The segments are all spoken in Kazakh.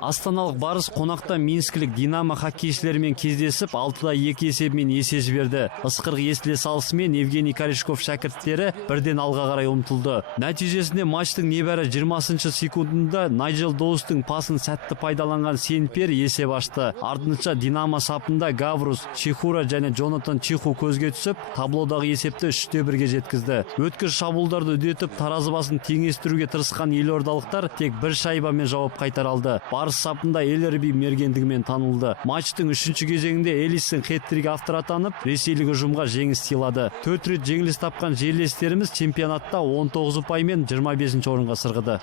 Астаналық Барыс қонақта минскілік Динамо хоккейшілерімен кездесіп, 6-2 есебімен есе жіберді. Ысқырық естіле салысымен Евгений Корешков шәкірттері бірден алға қарай ұмтылды. Нәтижесінде матчтың небәрі 20 секундында Найджел Доустың пасын сәтті пайдаланған Сен-Пьер есеп ашты. Артынша Динамо сапында Гаврус, Чихура және Джонатан Чиху көзге түсіп, таблодағы есепті 3-1-ге жеткізді. Өткір шабуылдарды үдетіп, таразы басын теңестіруге тырысқан елордалықтар тек бір шайбамен жауап қайтара алды. Барыс сапында Элерби мергендігімен танылды. Матчтың 3-ші кезеңінде Элистің хет-трик авторы атанып, ресейлік ұжымға жеңіс сыйлады. 4 рет жеңіліс тапқан жерлестеріміз чемпионатта 19 ұпаймен 25-ші орынға сырғыды.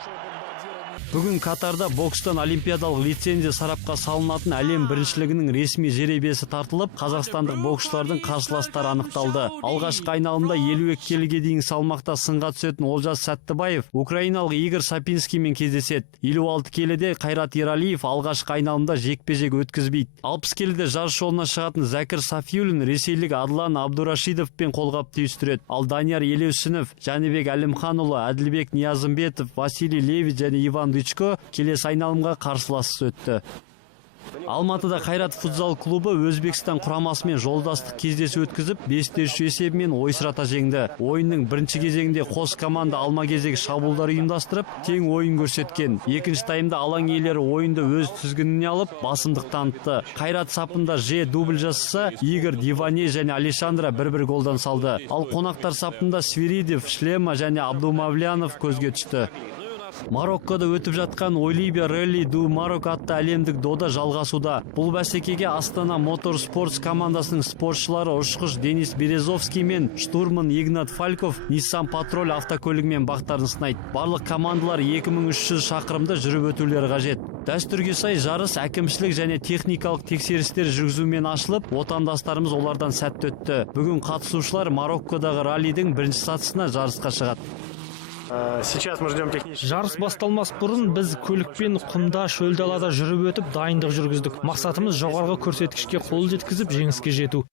Бүгін Катарда бокстан олимпиадалық лицензия сарапқа салынатын әлем біріншілігінің ресми жеребесі тартылып, қазақстандық боксшылардың қарсыластары анықталды. Алғашқы айналымда 52 келіге дейін салмақта сынға түсетін Олжас Сәттібаев украиналық Игорь Сапинскиймен кездеседі. 56 келіде Қайрат Ералиев алғашқы айналымда жекпе-жек өткізбейді. 60 келіде жарыс жолына шығатын Зәкір Сафиуллин ресейлік Адлан Абдурашидовпен қолғап түйістіреді. Ал Данияр Елеусінов, Жәнібек Әлімханұлы, Әділбек Ниязымбетов, Василий Левит және Иван Дычко келесі айналымға қарсыласып өтті. Алматыда Қайрат футзал клубы Өзбекстан құрамасымен жолдастық кездесу өткізіп, 5-3 есебімен ойсырата жеңді. Ойынның бірінші кезеңінде қос команда алма-кезек шабуылдар ұйымдастырып, тең ойын көрсеткен. Екінші таймда алаң иелері ойынды өз тізгініне алып, басымдық танытты. Қайрат сапында дубль жасаса, Игорь Диване және Алешандра бір-бір голдан салды. Ал қонақтар сапында Свиридов, Шлема және Абдумавлянов көзге түсті. Мароккода өтіп жатқан Оливия Релли ду Марок атты әлемдік дода жалғасуда. Бұл бәсекеге Астана Мотор Спортс командасының спортшылары ұшқыш Денис Березовский мен штурман Игнат Фальков Nissan Patrol автокөлігімен бақтарын сынайды. Барлық командалар 2300 шақырымды жүріп өтулері қажет. Дәстүрге сай жарыс әкімшілік және техникалық тексерістер жүргізумен ашылып, отандастарымыз олардан сәтті өтті. Бүгін қатысушылар Мароккодағы раллидің бірінші сатысына жарысқа шығады. Жарыс басталмас бұрын біз көлікпен құмда, шөл далада жүріп өтіп дайындық жүргіздік. Мақсатымыз жоғарғы көрсеткішке қол жеткізіп жеңіске жету.